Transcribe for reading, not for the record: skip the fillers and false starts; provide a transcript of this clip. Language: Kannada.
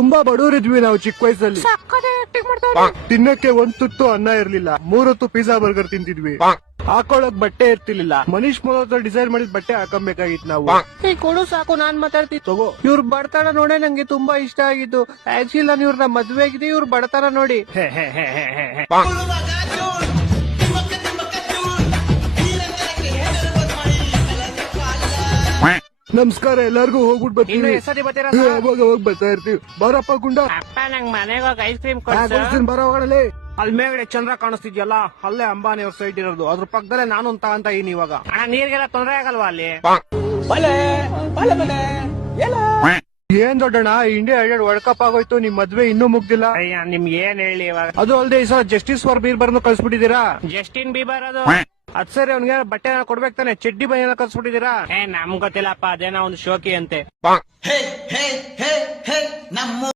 ತುಂಬಾ ಬಡವರಿದ್ವಿ ನಾವು ಚಿಕ್ಕ ವಯಸ್ಸಲ್ಲಿ. ತಿನ್ನಕ್ಕೆ ಒಂದ್ ತುತ್ತು ಅನ್ನ ಇರ್ಲಿಲ್ಲ, 3 ಹೊತ್ತು ಪಿಜ್ಜಾ ಬರ್ಗರ್ ತಿಂತಿದ್ವಿ. ಹಾಕೊಳಕ್ ಬಟ್ಟೆ ಇರ್ತಿರ್ಲಿಲ್ಲ, ಮನೀಶ್ ಮಲ್ಹೋತ್ರ ಡಿಸೈನ್ ಮಾಡಿದ ಬಟ್ಟೆ ಹಾಕಬೇಕಾಗಿತ್ತು ನಾವು. ಈ ಕೊಡು ಸಾಕು, ನಾನ್ ಮಾತಾಡ್ತೀನಿ ತಗೋ. ಇವ್ರ ಬಡತನ ನೋಡೇ ನಂಗೆ ತುಂಬಾ ಇಷ್ಟ ಆಗಿತ್ತು. ಆಕ್ಚುಲಿ ನಾನು ಇವ್ರನ್ನ ಮದ್ವೆ ಆಗಿದೆ, ಇವ್ರ ಬಡತನ ನೋಡಿ. ನಮಸ್ಕಾರ, ಎಲ್ಲಾರ್ಗು ಹೋಗ್ಬಿಟ್ಟು ಬರ್ತೀನಿ. ಅವಾಗ ಹೋಗಿ ಬರ್ತಾ ಇರ್ತೀವಿ. ಬಾರಪ್ಪ ಗುಂಡ. ಅಪ್ಪ ನಂಗ್ ಮನೆಗೆ ಹೋಗಿ ಐಸ್ ಕ್ರೀಮ್ ಬರೋ ಒಳಗಡೆ. ಅಲ್ಲಿ ಮೇಲ್ಗಡೆ ಚಂದ್ರ ಕಾಣಿಸ್ತಿದ್ಯಲ್ಲ, ಅಲ್ಲೇ ಅಂಬಾನಿ ಅವ್ರ ಸೈಟ್ ಇರೋದು. ಅದ್ರ ಪಕ್ಕದಲ್ಲೇ ನಾನು ಅಂತ ಇದೀನಿ ಇವಾಗ. ಅಣ್ಣ ನೀರ್ಗೆಲ್ಲ ತೊಂದ್ರೆ ಆಗಲ್ವಾ ಅಲ್ಲಿ? ಏನ್ ದೊಡ್ಡಣ್ಣ, ಇಂಡಿಯಾ ವರ್ಲ್ಡ್ ಕಪ್ ಆಗೋಯ್ತು, ನಿಮ್ ಮದ್ವೆ ಇನ್ನೂ ಮುಗ್ದಿಲ್ಲ. ಅಯ್ಯ ನಿಮ್ಗೆ ಏನ್ ಹೇಳಿ ಇವಾಗ. ಅದು ಅಲ್ಲದೆ ಈ ಸಲ ಜಸ್ಟಿಸ್ ಫಾರ್ ಬೀರ್ಬರ್ನ ಕಳ್ಸ್ಬಿಟ್ಟಿದೀರಾ. ಜಸ್ಟಿನ್ ಬೀಬರ್ ಅದು. ಅದ್ ಸರಿ, ಅವ್ನಿಗೆ ಬಟ್ಟೆ ಕೊಡ್ಬೇಕು ತಾನೆ, ಚಡ್ಡಿ ಬನಿಯನ್ನ ಕಳ್ಸ್ಬಿಟ್ಟಿದೀರಾ. ನಮ್ಗ್ ಗೊತ್ತಿಲ್ಲಪ್ಪ, ಅದೇನೋ ಒಂದು ಶೋಕಿ ಅಂತೆ.